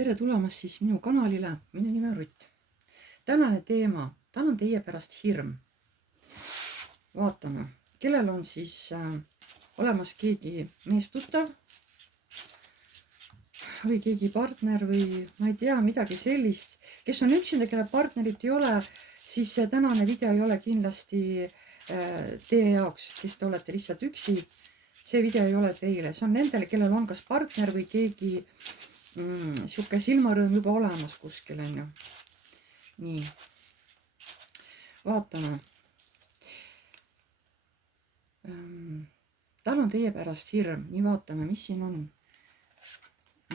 Tere tulemast siis minu kanalile, minu nimi on Rutt. Tänane teema, täna on teie pärast hirm. Vaatame, kellel on siis olemas keegi meestuttav või keegi partner või ma ei tea, midagi sellist. Kes on üksinda, kelle partnerit ei ole, siis see tänane video ei ole kindlasti teie jaoks, kes te olete lihtsalt üksi. See video ei ole teile, see on nendele, kellel on kas partner või keegi sihuke silmarõõm juba olemas kuskil, on ju. Nii. Vaatame. Tal on teie pärast hirm. Nii vaatame, mis siin on.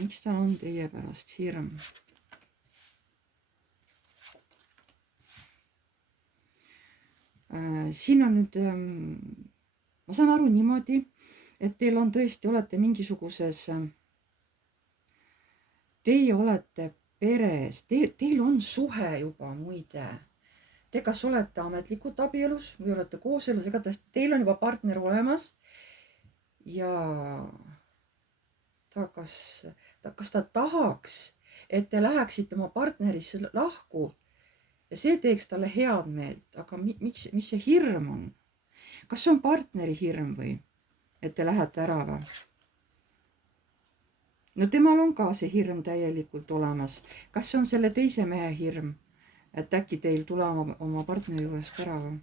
Miks tal on teie pärast hirm? Siin on nüüd, ma saan aru niimoodi, et teil on tõesti, olete mingisuguses, teie olete peres, teil on suhe juba muide. Te kas olete ametlikult abielus või olete kooselus, igatahes teil on juba partner olemas ja kas ta tahaks, et te läheksite oma partnerisse lahku ja see teeks talle head meelt, aga mis see hirm on? Kas see on partneri hirm või, et te lähete ära või? No temal on ka see hirm täielikult olemas. Kas see on selle teise mehe hirm, et äkki teil tule oma partneri juurest ära või?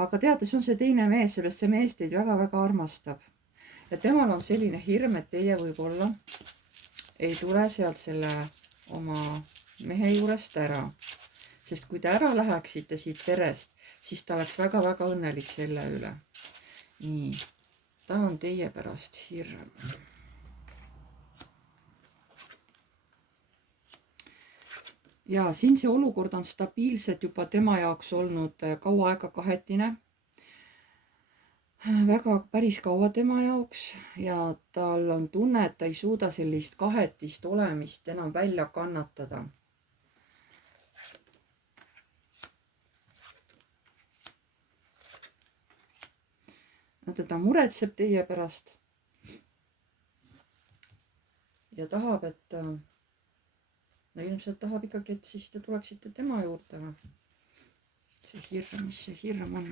Aga teate, see on see teine mees, sellest see mees teid väga-väga armastab. Ja temal on selline hirm, et teie võib-olla ei tule sealt selle oma mehe juurest ära. Sest kui te ära läheksite siit perest, siis ta oleks väga-väga õnnelik selle üle. Nii, tal on teie pärast hirm. Ja siin see olukord on stabiilselt juba tema jaoks olnud kaua aega kahetine. Väga päris kaua tema jaoks ja tal on tunne, et ta ei suuda sellist kahetist olemist enam välja kannatada. Ta muretseb teie pärast ja tahab, et no ilmselt tahab ikkagi, et siis te tuleksite tema juurde. See hirm, mis see hirm on?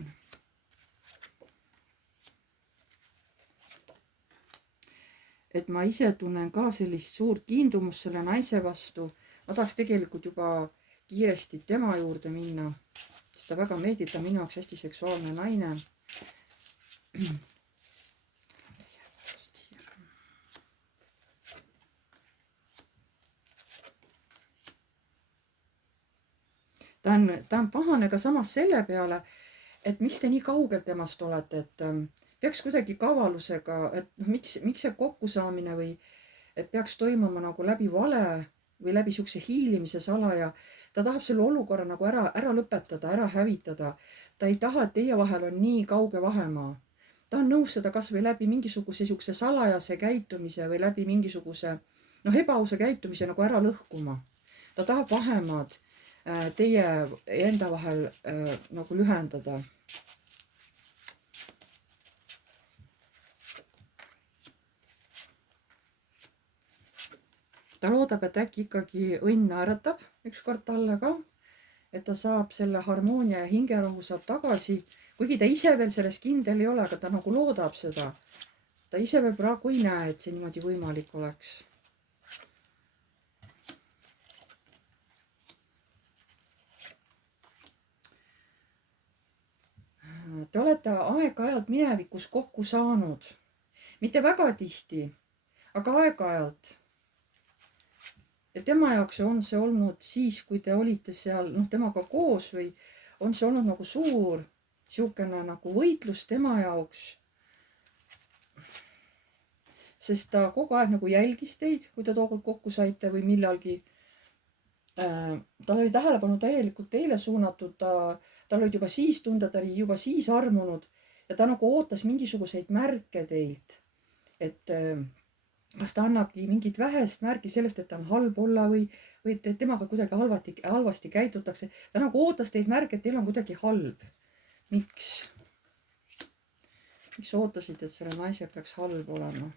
Et ma ise tunnen ka sellist suurt kiindumust selle naise vastu. Ma tahaks tegelikult juba kiiresti tema juurde minna, sest ta väga meeldib, ta minu jaoks hästi seksuaalne naine. Ta on pahane ka samas selle peale, et miks te nii kaugel temast olete, et peaks kuidagi kavalusega, et miks see kokkusaamine või et peaks toimuma nagu läbi vale või läbi sihukese hiilimise salaja. Ta tahab selle olukorra nagu ära lõpetada, ära hävitada. Ta ei taha, et teie vahel on nii kauge vahemaa. Ta on nõus seda kas või läbi mingisuguse sihukese salajase käitumise või läbi mingisuguse ebaausa käitumise nagu ära lõhkuma. Ta tahab vahemaad teie enda vahel nagu lühendada. Ta loodab, et äkki ikkagi õnn naeratab ükskord talle ka, et ta saab selle harmoonia ja hingerahu saab tagasi, kuigi ta ise veel selles kindel ei ole, aga ta nagu loodab seda. Ta ise veel praegu ei näe, et see niimoodi võimalik oleks. Te olete aeg-ajalt minevikus kokku saanud. Mitte väga tihti, aga aeg-ajalt. Ja tema jaoks on see olnud siis, kui te olite seal temaga koos või on see olnud nagu suur sihukene nagu võitlus tema jaoks. Sest ta kogu aeg nagu jälgis teid, kui te tookord kokku saite või millalgi. Tal oli tähelepanu täielikult teile suunatud, tal olid juba siis tunda, ta oli juba siis armunud ja ta nagu ootas mingisuguseid märke teilt. Et kas ta annabki mingit vähest märgi sellest, et ta on halb olla või et temaga kuidagi halvasti käitutakse. Ta nagu ootas teid märke, et teil on kuidagi halb. Miks? Miks ootasite, et selle naise peaks halb olema?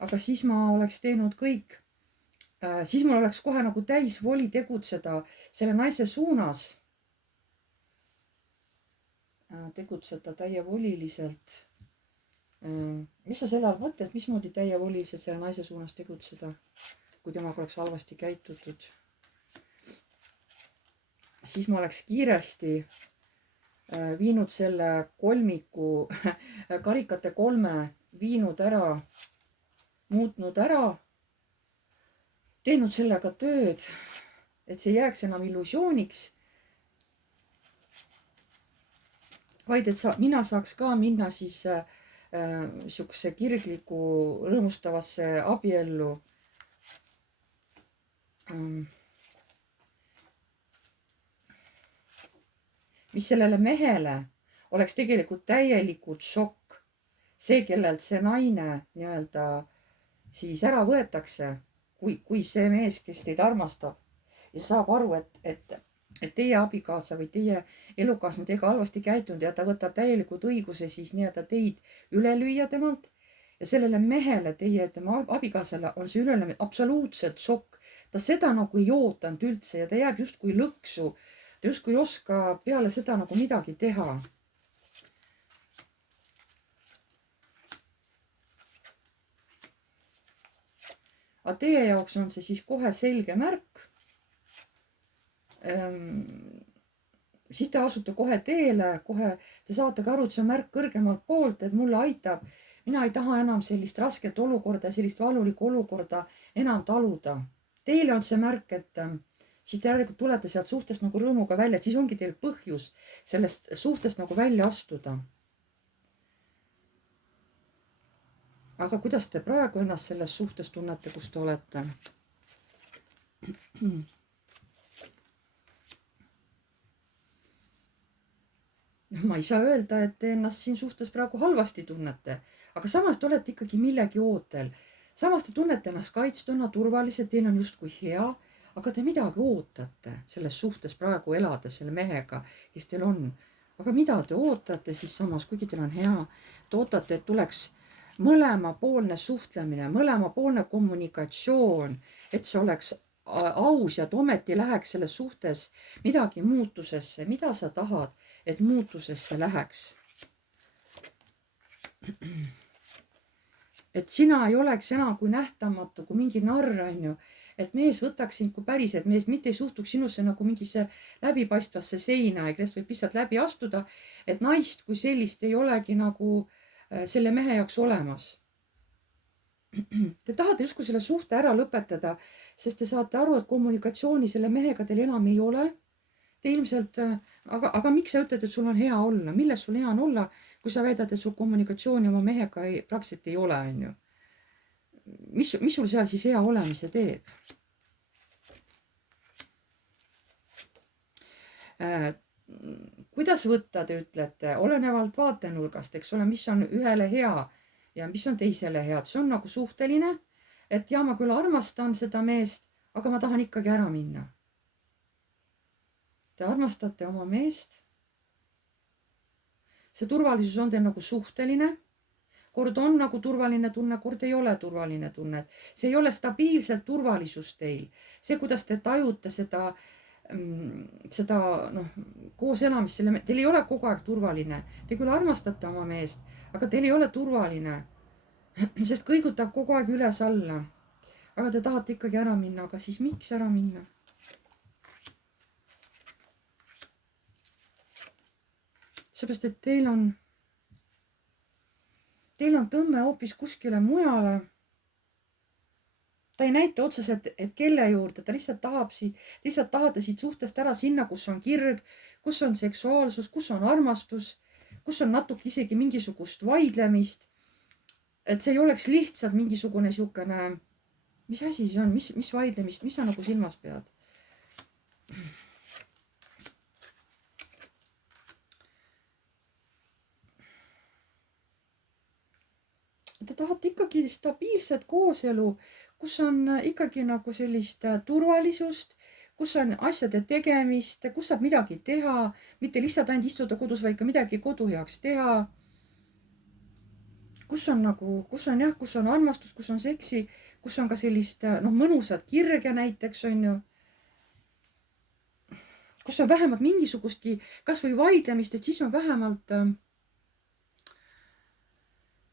aga siis ma oleks teinud kõik. Siis mul oleks kohe nagu täis voli tegutseda selle naise suunas. Tegutseda täievoliliselt. Mis sa selle all mõtled, mismoodi täievoliliselt selle naise suunas tegutseda, kui temaga oleks halvasti käitutud? Siis ma oleks kiiresti viinud selle kolmiku, karikate kolme, viinud ära, muutnud ära, teinud sellega tööd, et see jääks enam illusiooniks, vaid et mina saaks ka minna siis sihukese kirgliku rõõmustavasse abiellu. Mis sellele mehele oleks tegelikult täielikult šokk. See, kellelt see naine nii-öelda siis ära võetakse, kui see mees, kes teid armastab ja saab aru, et teie abikaasa või teie elukaaslane teiega halvasti käitunud ja ta võtab täielikult õiguse siis nii-öelda teid üle lüüa temalt. Ja sellele mehele, teie ütleme abikaasale on see ülelemine absoluutselt šokk. Ta seda nagu ei ootanud üldse ja ta jääb justkui lõksu. Ta justkui ei oska peale seda nagu midagi teha. Aga teie jaoks on see siis kohe selge märk. Siis te asute kohe teele, kohe te saate ka aru, et see on märk kõrgemalt poolt, et mulle aitab. Mina ei taha enam sellist rasket olukorda, sellist valulikku olukorda enam taluda. Teile on see märk, et siis te järelikult tulete sealt suhtest nagu rõõmuga välja, et siis ongi teil põhjus sellest suhtest nagu välja astuda. Aga kuidas te praegu ennast selles suhtes tunnete, kus te olete? Ma ei saa öelda, et te ennast siin suhtes praegu halvasti tunnete, aga samas te olete ikkagi millegi ootel. Samas te tunnete ennast kaitstuna, turvaliselt, teil on justkui hea, aga te midagi ootate selles suhtes praegu elades selle mehega, kes teil on. Aga mida te ootate siis samas, kuigi teil on hea? Te ootate, et tuleks mõlemapoolne suhtlemine, mõlemapoolne kommunikatsioon, et see oleks aus ja et ometi läheks selles suhtes midagi muutusesse. Mida sa tahad, et muutusesse läheks? Et sina ei oleks enam kui nähtamatu, kui mingi narr, on ju. Et mees võtaks sind kui päriselt mees, mitte ei suhtuks sinusse nagu mingisse läbipaistvasse seina, kellest võib lihtsalt läbi astuda. Et naist kui sellist ei olegi nagu selle mehe jaoks olemas. Te tahate justkui selle suhte ära lõpetada, sest te saate aru, et kommunikatsiooni selle mehega teil enam ei ole. Te ilmselt, aga miks sa ütled, et sul on hea olla? Milles sul hea on olla, kui sa väidad, et sul kommunikatsiooni oma mehega praktiliselt ei ole, on ju? Mis sul seal siis hea olemise teeb? Kuidas võtta, te ütlete, olenevalt vaatenurgast, eks ole, mis on ühele hea ja mis on teisele head. See on nagu suhteline, et ja ma küll armastan seda meest, aga ma tahan ikkagi ära minna. Te armastate oma meest. See turvalisus on teil nagu suhteline. Kord on nagu turvaline tunne, kord ei ole turvaline tunne. See ei ole stabiilselt turvalisus teil. See, kuidas te tajute seda koos elamist, teil ei ole kogu aeg turvaline. Te küll armastate oma meest, aga teil ei ole turvaline, sest kõigutab kogu aeg üles alla. Aga te tahate ikkagi ära minna, aga siis miks ära minna? Seepärast, et teil on tõmme hoopis kuskile mujale. Ta ei näita otseselt, et kelle juurde, ta lihtsalt tahate siit suhtest ära sinna, kus on kirg, kus on seksuaalsus, kus on armastus, kus on natuke isegi mingisugust vaidlemist. Et see ei oleks lihtsalt mingisugune siukene, mis asi see on, mis vaidlemist, mis sa nagu silmas pead? Te tahate ikkagi stabiilset kooselu, kus on ikkagi nagu sellist turvalisust, kus on asjade tegemist, kus saab midagi teha, mitte lihtsalt ainult istuda kodus, vaid ka midagi kodu heaks teha. kus on nagu, kus on armastus, kus on seksi, kus on ka sellist mõnusat kirge näiteks on ju, kus on vähemalt mingisugustki kasvõi vaidlemist, et siis on vähemalt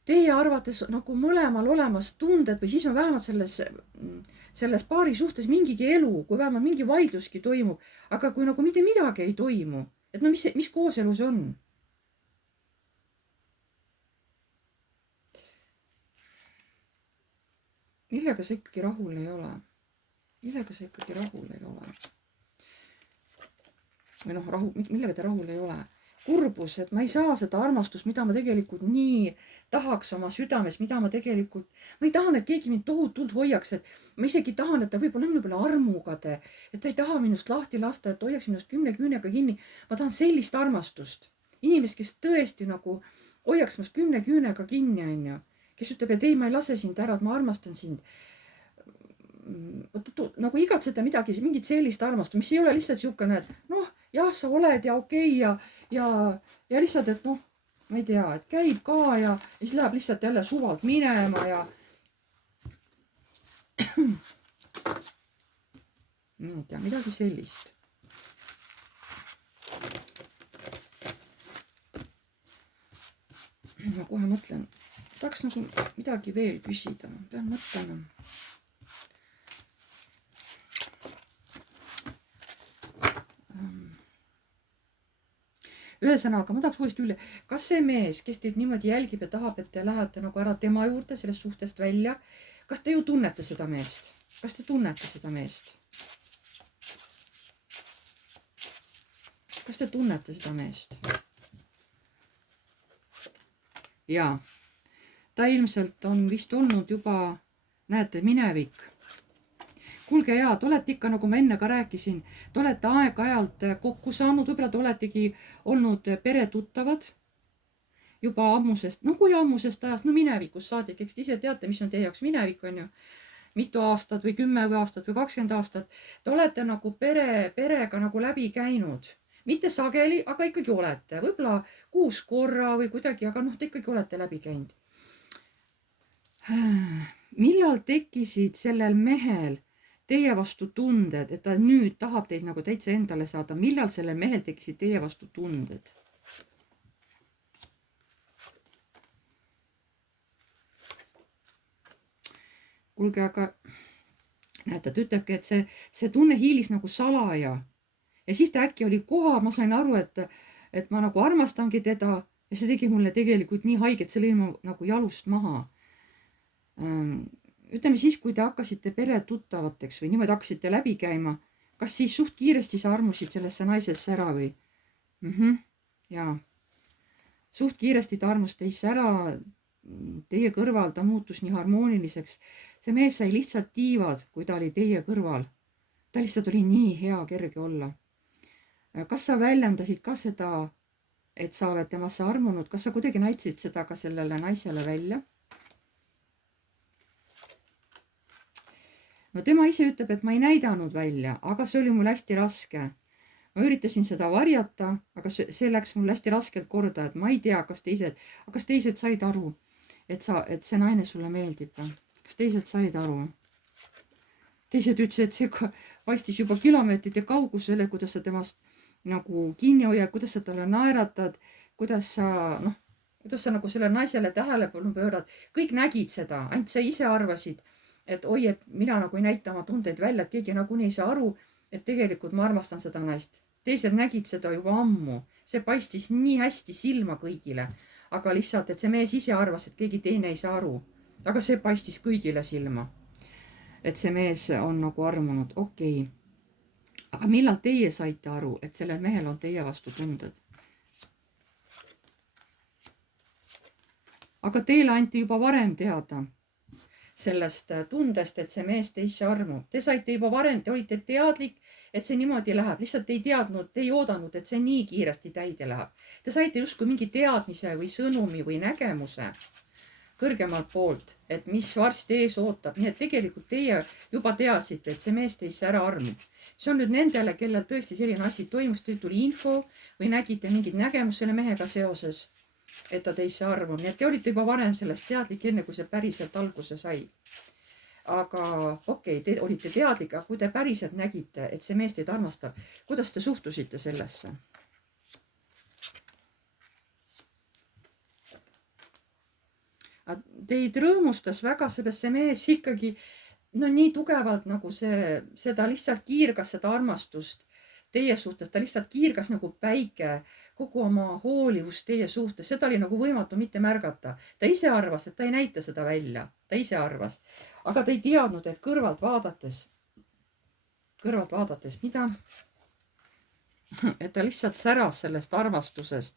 teie arvates nagu mõlemal olemas tunded või siis on vähemalt selles paari suhtes mingigi elu, kui vähemalt mingi vaidluski toimub, aga kui nagu mitte midagi ei toimu, et no mis kooselu see on? Millega sa ikkagi rahul ei ole? Millega sa ikkagi rahul ei ole? Või millega te rahul ei ole? Kurbus, et ma ei saa seda armastust, mida ma tegelikult nii tahaks oma südames, mida ma tegelikult, ma ei taha, et keegi mind tohutult hoiaks, et ma isegi tahan, et ta võib-olla on võib-olla armukade, et ta ei taha minust lahti lasta, et hoiaks minust 10 küünega kinni. Ma tahan sellist armastust. Inimest, kes tõesti nagu hoiaks minust 10 küünega kinni, on ju. Kes ütleb, et ei, ma ei lase sind ära, et ma armastan sind. Nagu igatseda midagi, mingit sellist armastust, mis ei ole lihtsalt niisugune, et jah, sa oled ja okei ja lihtsalt, et ma ei tea, et käib ka ja siis läheb lihtsalt jälle suvalt minema ja ma ei tea, midagi sellist. Ma kohe mõtlen, tahaks nagu midagi veel küsida, pean mõtlema. Ühesõnaga, ma tahaks uuesti üle, kas see mees, kes teid niimoodi jälgib ja tahab, et te lähete nagu ära tema juurde sellest suhtest välja, kas te ju tunnete seda meest? Kas te tunnete seda meest? Kas te tunnete seda meest? Jaa, ta ilmselt on vist olnud juba, näete, minevik. Kuulge jaa, te olete ikka, nagu ma enne ka rääkisin, te olete aeg-ajalt kokku saanud, võib-olla te oletegi olnud peretuttavad juba ammusest, kui ammusest ajast, minevikust saadik, eks te ise teate, mis on teie jaoks minevik, on ju, mitu aastat või 10 või aastat või 20 aastat. Te olete nagu perega nagu läbi käinud, mitte sageli, aga ikkagi olete, võib-olla 6 korra või kuidagi, aga te ikkagi olete läbi käinud. Millal tekkisid sellel mehel teie vastu tunded, et ta nüüd tahab teid nagu täitsa endale saada, millal sellel mehel tekkisid teie vastu tunded? Kuulge, aga näete, ta ütlebki, et see tunne hiilis nagu salaja ja siis ta äkki oli kohal, ma sain aru, et ma nagu armastangi teda ja see tegi mulle tegelikult nii haiget, see lõi mu nagu jalust maha. Ütleme siis, kui te hakkasite peretuttavateks või niimoodi hakkasite läbi käima, kas siis suht kiiresti sa armusid sellesse naisesse ära või? Jaa. Suht kiiresti ta armus teisse ära, teie kõrval, ta muutus nii harmooniliseks. See mees sai lihtsalt tiivad, kui ta oli teie kõrval. Ta lihtsalt oli nii hea kerge olla. Kas sa väljendasid ka seda, et sa oled temasse armunud? Kas sa kuidagi näitasid seda ka sellele naisele välja? No tema ise ütleb, et ma ei näidanud välja, aga see oli mul hästi raske. Ma üritasin seda varjata, aga see läks mul hästi raskelt korda, et ma ei tea, kas teised said aru, et see naine sulle meeldib. Kas teised said aru? Teised ütlesid, et see paistis juba kilomeetrite kaugusele, kuidas sa temast nagu kinni hoiad, kuidas sa talle naeratad, kuidas sa nagu selle naisele tähelepanu pöörad. Kõik nägid seda, ainult sa ise arvasid, et oi, et mina nagu ei näita oma tundeid välja, et keegi nagunii ei saa aru, et tegelikult ma armastan seda naist. Teised nägid seda juba ammu. See paistis nii hästi silma kõigile. Aga lihtsalt, et see mees ise arvas, et keegi teine ei saa aru. Aga see paistis kõigile silma. Et see mees on nagu armunud. Okei. Aga millal teie saite aru, et sellel mehel on teie vastu tunded? Aga teile anti juba varem teada sellest tundest, et see mees teisse armub. Te saite juba varem, te olite teadlik, et see niimoodi läheb. Lihtsalt te ei teadnud, te ei oodanud, et see nii kiiresti täide läheb. Te saite justkui mingi teadmise või sõnumi või nägemuse kõrgemalt poolt, et mis varsti ees ootab. Nii et tegelikult teie juba teadsite, et see mees teisse ära armub. See on nüüd nendele, kellel tõesti selline asi toimus, teil tuli info või nägite mingit nägemust selle mehega seoses. et ta teisse armub. Nii et te olite juba varem sellest teadlik, enne kui see päriselt alguse sai. Aga okei, te olite teadlik, aga kui te päriselt nägite, et see mees teid armastab, kuidas te suhtusite sellesse? Teid rõõmustas väga, seepärast see mees ikkagi no nii tugevalt nagu seda lihtsalt kiirgas, seda armastust teie suhtes, ta lihtsalt kiirgas nagu päike, kogu oma hoolivust teie suhtes, seda oli nagu võimatu mitte märgata. Ta ise arvas, et ta ei näita seda välja, ta ise arvas, aga ta ei teadnud, et kõrvalt vaadates, mida, et ta lihtsalt säras sellest armastusest.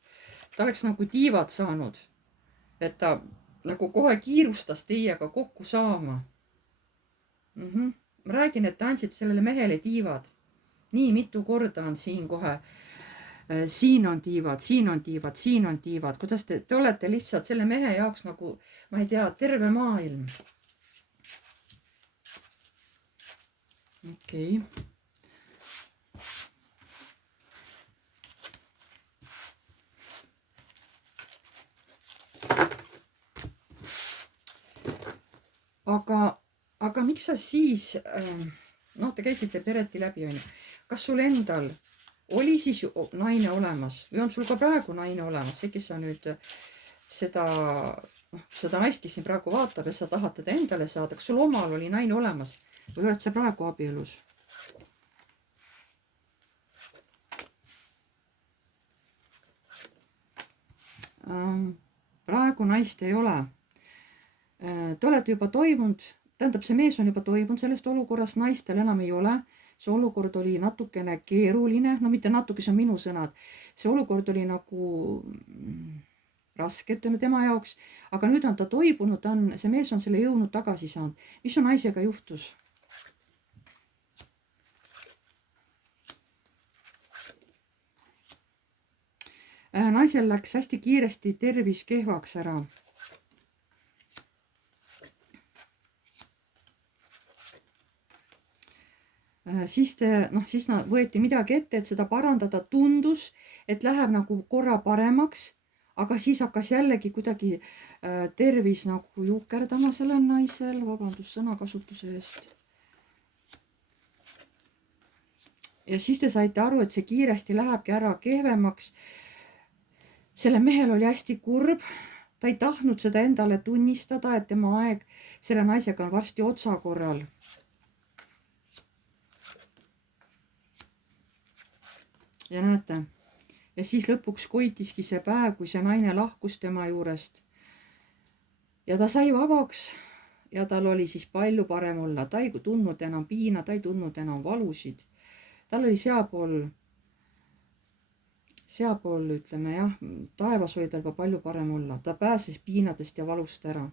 Ta oleks nagu tiivad saanud, et ta nagu kohe kiirustas teiega kokku saama. Ma räägin, et te andsite sellele mehele tiivad. Nii mitu korda on siin kohe. Siin on tiivad, siin on tiivad, siin on tiivad. Kuidas te olete lihtsalt selle mehe jaoks nagu, ma ei tea, terve maailm. Okei. Aga miks sa siis, te käisite pereti läbi, on ju. Kas sul endal oli siis naine olemas või on sul ka praegu naine olemas? See, kes sa nüüd seda naist, kes siin praegu vaatab ja sa tahad teda endale saada, kas sul omal oli naine olemas või oled sa praegu abielus? Praegu naist ei ole. Te olete juba toimunud, tähendab, see mees on juba toimunud sellest olukorrast, naistel enam ei ole. See olukord oli natukene keeruline, no mitte natuke, see on minu sõnad. See olukord oli nagu raske, ütleme tema jaoks, aga nüüd on ta toibunud, see mees on selle jõudnud tagasi saanud. Mis su naisega juhtus? Naisel läks hästi kiiresti tervis kehvaks ära. Siis võeti midagi ette, et seda parandada, tundus, et läheb nagu korra paremaks, aga siis hakkas jällegi kuidagi tervis nagu jukerdama sellel naisel, vabandust sõnakasutuse eest. Ja siis te saite aru, et see kiiresti lähebki ära kehvemaks. Selle mehel oli hästi kurb, ta ei tahtnud seda endale tunnistada, et tema aeg selle naisega on varsti otsakorral. Ja näete, ja siis lõpuks koitiski see päev, kui see naine lahkus tema juurest. Ja ta sai vabaks ja tal oli siis palju parem olla. Ta ei tundnud enam piina, ta ei tundnud enam valusid. Tal oli seapool, ütleme jah, taevas oli tal juba palju parem olla. Ta pääses piinadest ja valust ära.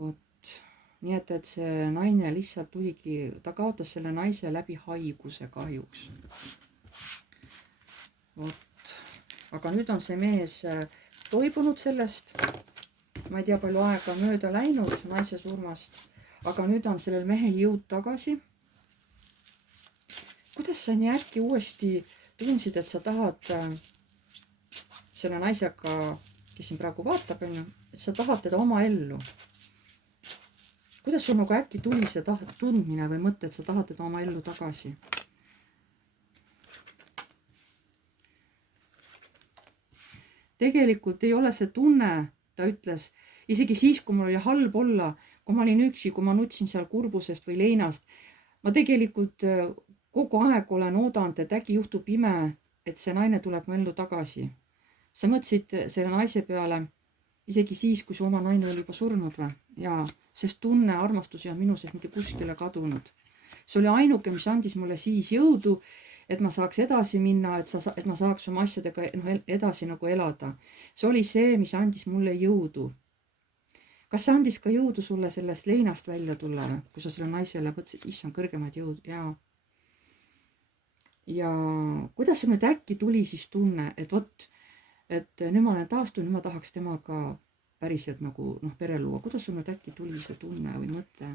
Nii et see naine lihtsalt tuligi, ta kaotas selle naise läbi haiguse kahjuks. Aga nüüd on see mees toibunud sellest. Ma ei tea, palju aega mööda läinud naise surmast. Aga nüüd on sellel mehel jõud tagasi. Kuidas sa nii äkki uuesti tundsid, et sa tahad selle naisega, kes siin praegu vaatab, et sa tahad teda oma ellu? Kuidas sul nagu äkki tuli see tundmine või mõte, et sa tahad teda oma ellu tagasi? Tegelikult ei ole see tunne, ta ütles, isegi siis, kui mul oli halb olla, kui ma olin üksi, kui ma nutsin seal kurbusest või leinast. Ma tegelikult kogu aeg olen oodanud, et äkki juhtub ime, et see naine tuleb mu ellu tagasi. Sa mõtlesid selle naise peale isegi siis, kui su oma naine oli juba surnud või? Jaa, sest tunne, armastus ei ole minu sees mitte kuskile kadunud. See oli ainuke, mis andis mulle siis jõudu, et ma saaks edasi minna, et ma saaks oma asjadega edasi nagu elada. See oli see, mis andis mulle jõudu. Kas see andis ka jõudu sulle sellest leinast välja tulla, kui sa selle naisele mõtlesid, issand, kõrgemad jõud? Jaa. Ja kuidas sul nüüd äkki tuli siis tunne, et nüüd ma olen taastunud, nüüd ma tahaks temaga päriselt nagu pere luua. Kuidas sul nüüd äkki tuli see tunne või mõte?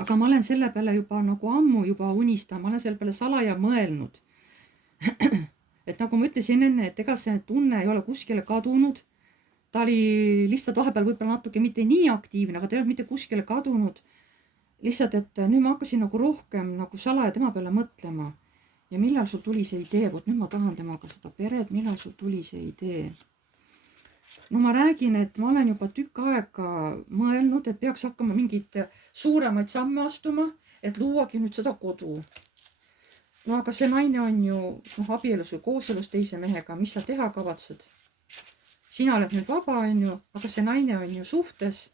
Aga ma olen selle peale juba nagu ammu juba unistanud, ma olen selle peale salaja mõelnud. et nagu ma ütlesin enne, et ega see tunne ei ole kuskile kadunud. Ta oli lihtsalt vahepeal võib-olla natuke mitte nii aktiivne, aga ta ei olnud mitte kuskile kadunud. lihtsalt, et nüüd ma hakkasin nagu rohkem nagu salaja tema peale mõtlema. ja millal sul tuli see idee, vot nüüd ma tahan temaga seda peret, millal sul tuli see idee? no ma räägin, et ma olen juba tükk aega mõelnud, et peaks hakkama mingeid suuremaid samme astuma, et luuagi nüüd seda kodu. no aga see naine on ju abielus või kooselus teise mehega, mis sa teha kavatsed? sina oled nüüd vaba, on ju, aga see naine on ju suhtes.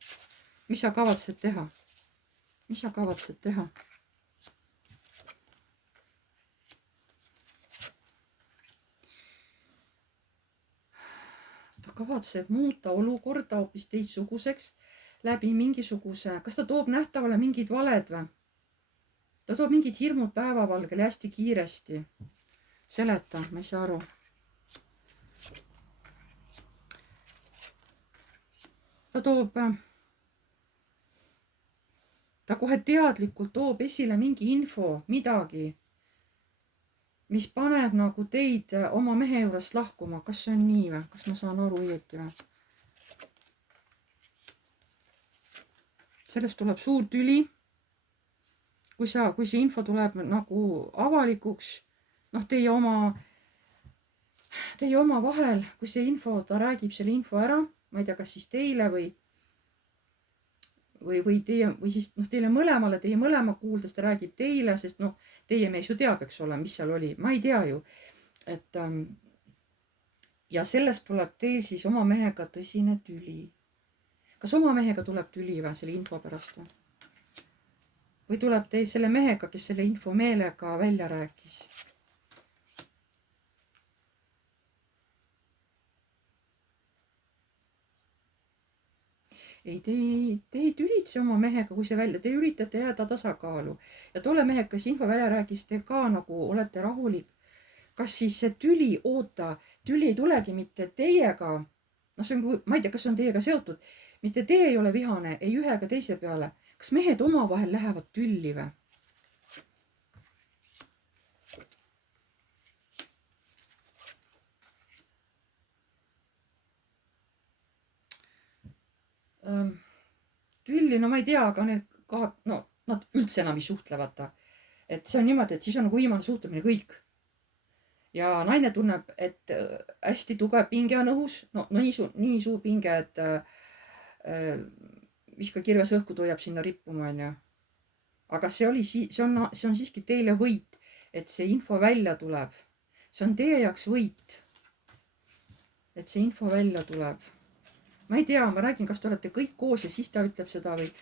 mis sa kavatsed teha? mis sa kavatsed teha? ta kavatseb muuta olukorda hoopis teistsuguseks läbi mingisuguse, kas ta toob nähtavale mingid valed või? ta toob mingid hirmud päevavalgele hästi kiiresti. seleta, ma ei saa aru. ta kohe teadlikult toob esile mingi info, midagi, mis paneb nagu teid oma mehe juurest lahkuma. kas see on nii või? kas ma saan aru õieti või? sellest tuleb suur tüli. kui see info tuleb nagu avalikuks, teie oma vahel, kui see info, ta räägib selle info ära, ma ei tea, kas siis teile või teie, või siis teile mõlemale, teie mõlema kuuldes ta räägib teile, sest teie mees ju teab, eks ole, mis seal oli, ma ei tea ju, et ja sellest tuleb teil siis oma mehega tõsine tüli. kas oma mehega tuleb tüli või selle info pärast või? või tuleb teil selle mehega, kes selle info meelega välja rääkis? ei, te ei tülitse oma mehega, kui see välja, te üritate jääda tasakaalu ja tolle mehega, kes info välja rääkis, te ka nagu olete rahulik. kas siis see tüli, oota, tüli ei tulegi mitte teiega, see on, ma ei tea, kas see on teiega seotud, mitte teie ei ole vihane ei ühe ega teise peale. kas mehed omavahel lähevad tülli või? tülli, no ma ei tea, aga need ka, nad üldse enam ei suhtle, vaata. et see on niimoodi, et siis on nagu viimane suhtlemine kõik. ja naine tunneb, et hästi tugev pinge on õhus, nii suur pinge, et viskakirves õhku hoiab sinna rippuma, onju. aga see on siiski teile võit, et see info välja tuleb. see on teie jaoks võit, et see info välja tuleb. ma ei tea, ma räägin, kas te olete kõik koos ja siis ta ütleb seda või.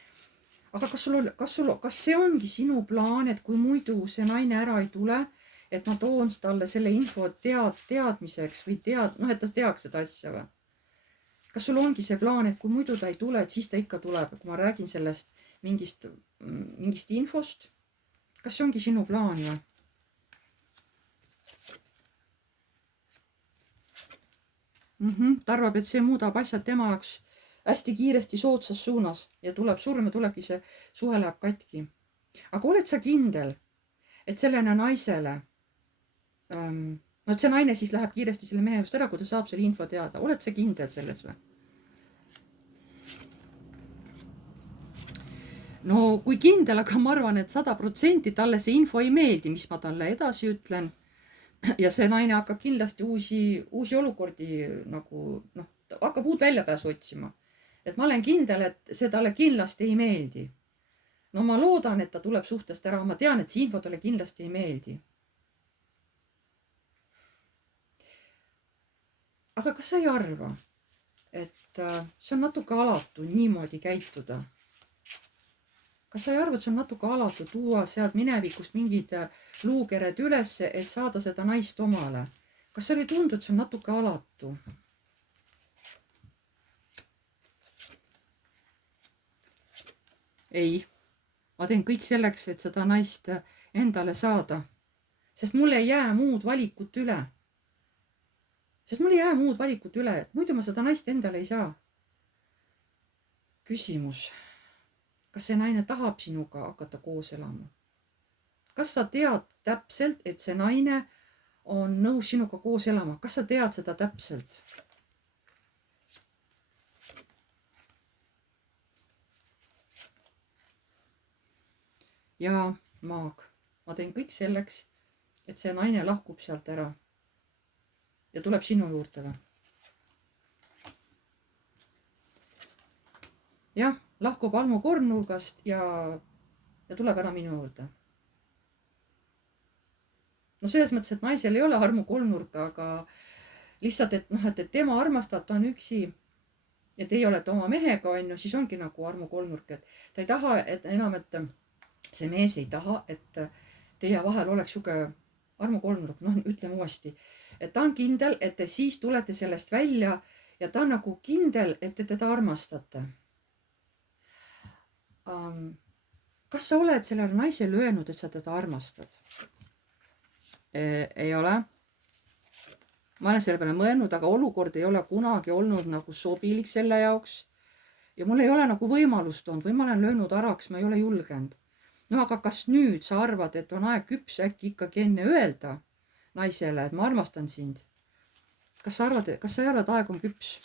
aga kas see ongi sinu plaan, et kui muidu see naine ära ei tule, et ma toon talle selle info teadmiseks või et ta teaks seda asja või? kas sul ongi see plaan, et kui muidu ta ei tule, et siis ta ikka tuleb, kui ma räägin sellest mingist infost? kas see ongi sinu plaan või? ta arvab, et see muudab asjad tema jaoks hästi kiiresti soodsas suunas ja tuleb surm ja tulebki see suhe läheb katki. aga oled sa kindel, et sellele naisele, et see naine siis läheb kiiresti selle mehe just ära, kui ta saab selle info teada, oled sa kindel selles või? no kui kindel, aga ma arvan, et 100% talle see info ei meeldi, mis ma talle edasi ütlen. ja see naine hakkab kindlasti uusi olukordi nagu hakkab uut väljapääsu otsima. et ma olen kindel, et see talle kindlasti ei meeldi. no ma loodan, et ta tuleb suhtest ära, ma tean, et see info talle kindlasti ei meeldi. aga kas sa ei arva, et see on natuke alatu niimoodi käituda? kas sa ei arva, et see on natuke alatu tuua sealt minevikust mingid luukered ülesse, et saada seda naist omale? kas sulle ei tundu, et see on natuke alatu? ei, ma teen kõik selleks, et seda naist endale saada. sest mul ei jää muud valikut üle. Muidu ma seda naist endale ei saa. küsimus. kas see naine tahab sinuga hakata koos elama? kas sa tead täpselt, et see naine on nõus sinuga koos elama. Kas sa tead seda täpselt? Ja maag. Ma teen kõik selleks, et see naine lahkub sealt ära ja tuleb sinu juurde või? Jah, lahkub Almu kolmnurgast ja tuleb ära minu juurde. No selles mõttes, et naisel ei ole armu kolmnurka, aga lihtsalt, et noh, et tema armastab, ta on üksi ja teie olete oma mehega, on ju, siis ongi nagu armu kolmnurk, et ta ei taha, et enam, et see mees ei taha, et teie vahel oleks sihuke armu kolmnurk. Noh, ütleme uuesti, et ta on kindel, et te siis tulete sellest välja ja ta on nagu kindel, et te teda armastate. Kas sa oled sellele naisele öelnud, et sa teda armastad? Ei ole. Ma olen selle peale mõelnud, aga olukord ei ole kunagi olnud nagu sobilik selle jaoks. Ja mul ei ole nagu võimalust olnud või ma olen löönud araks, ma ei ole julgenud. No aga kas nüüd sa arvad, et on aeg küps äkki ikkagi enne öelda naisele, et ma armastan sind? Kas sa arvad, kas sa ei arva, et aeg on küps?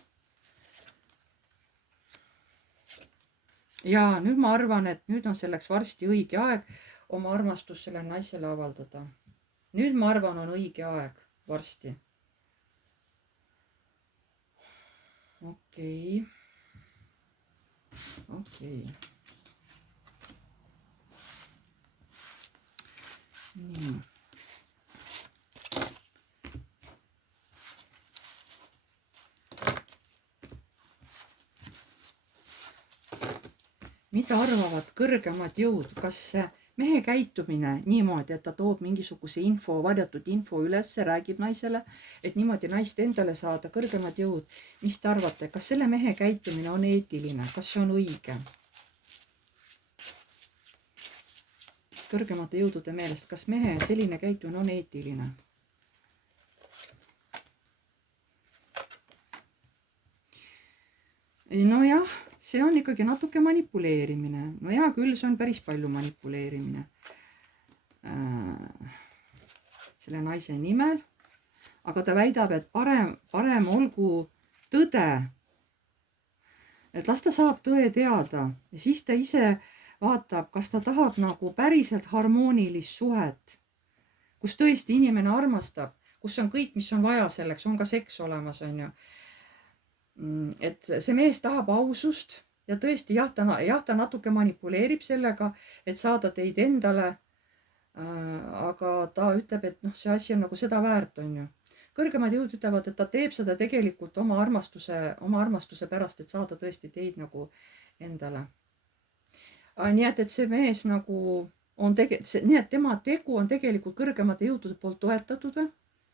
Ja nüüd ma arvan, et nüüd on selleks varsti õige aeg oma armastust selle naisele avaldada. Nüüd ma arvan, on õige aeg varsti. Okei. Nii. Mida arvavad kõrgemad jõud? Kas mehe käitumine niimoodi, et ta toob mingisuguse info, varjatud info üles, räägib naisele, et niimoodi naist endale saada, kõrgemad jõud, mis te arvate, kas selle mehe käitumine on eetiline, kas see on õige? Kõrgemate jõudude meelest, kas mehe selline käitumine on eetiline? Nojah, see on ikkagi natuke manipuleerimine. No hea küll, see on päris palju manipuleerimine. Selle naise nimel. Aga ta väidab, et parem olgu tõde. Et las ta saab tõe teada. Ja siis ta ise vaatab, kas ta tahab nagu päriselt harmoonilist suhet. Kus tõesti inimene armastab. Kus on kõik, mis on vaja selleks. On ka seks olemas, on ju. Et see mees tahab ausust ja tõesti jah, ta natuke manipuleerib sellega, et saada teid endale. Aga ta ütleb, et noh, see asi on nagu seda väärt, on ju. Kõrgemad jõud ütlevad, et ta teeb seda tegelikult oma armastuse pärast, et saada tõesti teid nagu endale. Nii et see mees nagu on nii et tema tegu on tegelikult kõrgemate jõudude poolt toetatud või?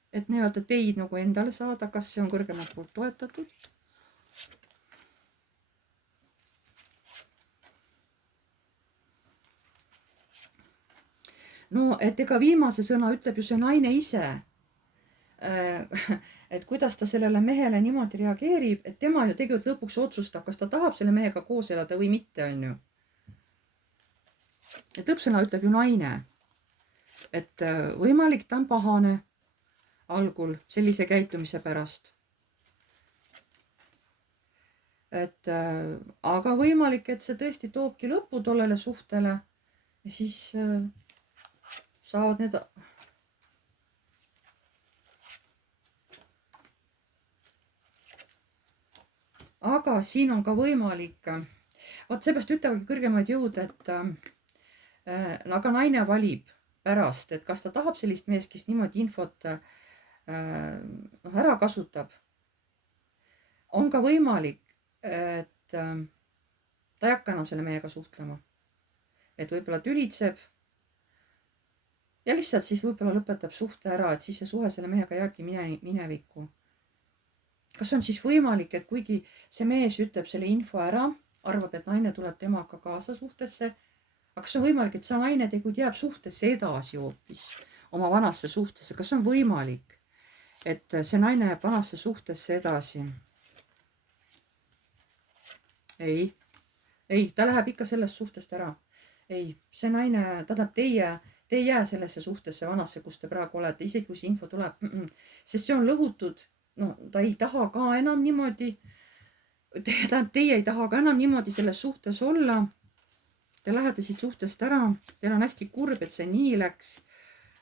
Et nii-öelda teid nagu endale saada, kas see on kõrgemad poolt toetatud? No, et ega viimase sõna ütleb ju see naine ise. Et kuidas ta sellele mehele niimoodi reageerib, et tema ju tegelikult lõpuks otsustab, kas ta tahab selle mehega koos elada või mitte, on ju. Et lõppsõna ütleb ju naine. Et võimalik ta on pahane algul sellise käitumise pärast. Et aga võimalik, et see tõesti toobki lõppu tollele suhtele ja siis saavad need. Aga siin on ka võimalik, vaat seepärast ütlevadki kõrgemad jõud, et aga naine valib pärast, et kas ta tahab sellist meest, kes niimoodi infot ära kasutab. On ka võimalik, et ta ei hakka enam selle mehega suhtlema. Et võib-olla tülitseb ja lihtsalt siis võib-olla lõpetab suhte ära, et siis see suhe selle mehega jääbki minevikku. Kas on siis võimalik, et kuigi see mees ütleb selle info ära, arvab, et naine tuleb temaga kaasa suhtesse, aga kas on võimalik, et see naine tegelikult jääb suhtesse edasi hoopis oma vanasse suhtesse? Kas on võimalik, et see naine jääb vanasse suhtesse edasi? Ei, ta läheb ikka sellest suhtest ära. Ei, see naine, ta tahab Te ei jää sellesse suhtesse vanasse, kus te praegu olete, isegi kui see info tuleb, sest see on lõhutud. No ta ei taha ka enam niimoodi, teie ei taha ka enam niimoodi selles suhtes olla. Te lähete siit suhtest ära, teil on hästi kurb, et see nii läks,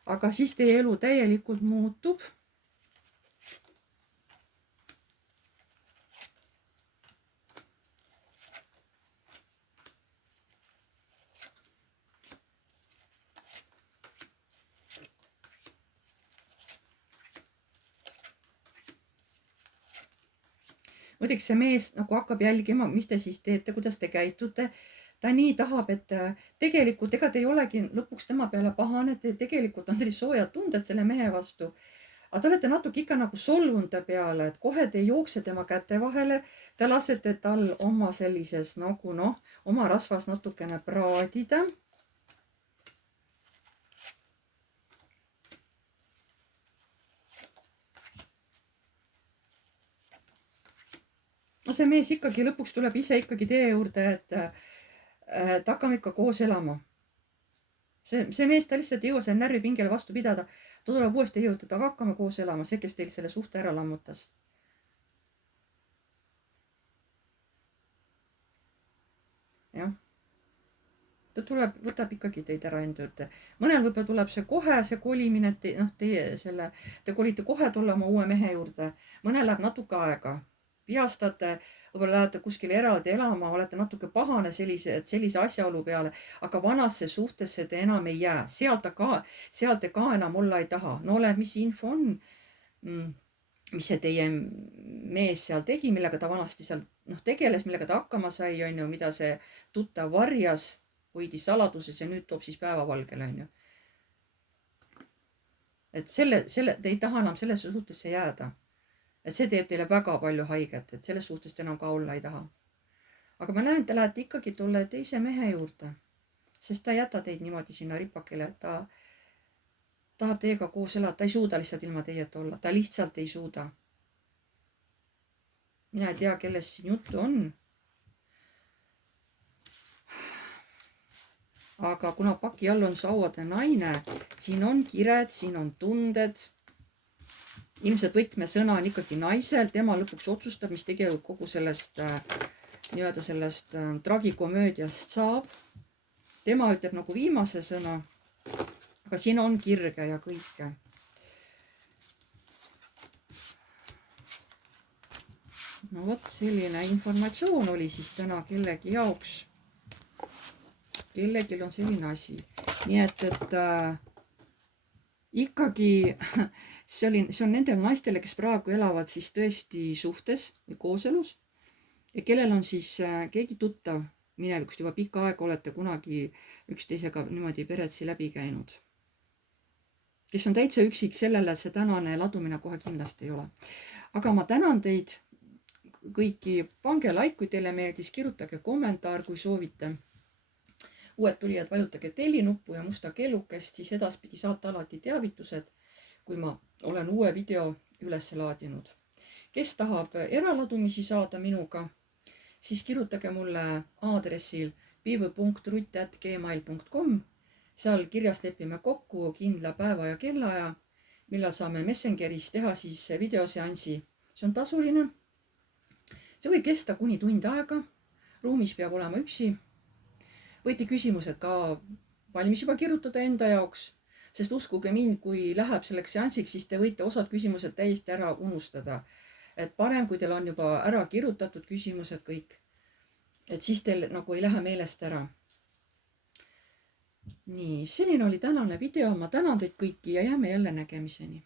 aga siis teie elu täielikult muutub. Muidugi see mees nagu hakkab jälgima, mis te siis teete, kuidas te käitute. Ta nii tahab, et tegelikult ega te ei olegi lõpuks tema peale pahane, tegelikult on teil soojad tunded selle mehe vastu. Aga te olete natuke ikka nagu solvunud ta peale, et kohe te ei jookse tema käte vahele. Te lasete tal oma sellises nagu oma rasvas natukene praadida. No see mees ikkagi lõpuks tuleb ise ikkagi teie juurde, et hakkame ikka koos elama. See mees, ta lihtsalt ei jõua selle närvipingele vastu pidada. Ta tuleb uuesti jõuda, et aga hakkame koos elama, see, kes teil selle suhte ära lammutas. Jah. Ta tuleb, võtab ikkagi teid ära enda juurde. Mõnel võib-olla tuleb see kohe, see kolimine, te kolite kohe tulla oma uue mehe juurde. Mõnel läheb natuke aega. Vihastate, võib-olla lähete kuskile eraldi elama, olete natuke pahane sellise asjaolu peale, aga vanasse suhtesse te enam ei jää. Seal te ka enam olla ei taha. No ole, mis info on, mis see teie mees seal tegi, millega ta vanasti seal tegeles, millega ta hakkama sai, on ju, mida see tuttav varjas, hoidis saladuses ja nüüd toob siis päevavalgele, on ju. Et te ei taha enam sellesse suhtesse jääda. Et see teeb teile väga palju haiget, et selles suhtes te enam ka olla ei taha. Aga ma näen, te lähete ikkagi tulla teise mehe juurde, sest ta ei jäta teid niimoodi sinna ripakile, et ta tahab teiega koos elada, ta ei suuda lihtsalt ilma teieta olla, ta lihtsalt ei suuda. Mina ei tea, kellest siin juttu on. Aga kuna paki all on sauade naine, siin on kired, siin on tunded. Ilmselt võtmesõna on ikkagi naisel, tema lõpuks otsustab, mis tegelikult kogu sellest tragikomöödiast saab. Tema ütleb nagu viimase sõna, aga siin on kirge ja kõike. No vot, selline informatsioon oli siis täna kellegi jaoks. Kellegil on selline asi. Nii et ikkagi see on nendel naistele, kes praegu elavad siis tõesti suhtes või kooselus ja kellel on siis keegi tuttav minevikust, juba pikka aega olete kunagi üksteisega niimoodi peretsi läbi käinud. Kes on täitsa üksik sellele, et see tänane ladumine kohe kindlasti ei ole. Aga ma tänan teid kõiki, pange like, kui teile meeldis, kirjutage kommentaar, kui soovite. Uued tulijad, vajutage tellinuppu ja musta kellukest, siis edaspidi saate alati teavitused, kui ma olen uue video üles laadinud. Kes tahab eraladumisi saada minuga, siis kirjutage mulle aadressil piiv.rutt@gmail.com. Seal kirjas lepime kokku kindla päeva ja kellaaja, millal saame Messengeris teha siis videoseansi. See on tasuline. See võib kesta kuni tund aega. Ruumis peab olema üksi. Võite küsimused ka valmis juba kirjutada enda jaoks, sest uskuge mind, kui läheb selleks seansiks, siis te võite osad küsimused täiesti ära unustada. Et parem, kui teil on juba ära kirjutatud küsimused kõik, et siis teil nagu ei lähe meelest ära. Nii, selline oli tänane video. Ma tänan teid kõiki ja jääme jälle nägemiseni.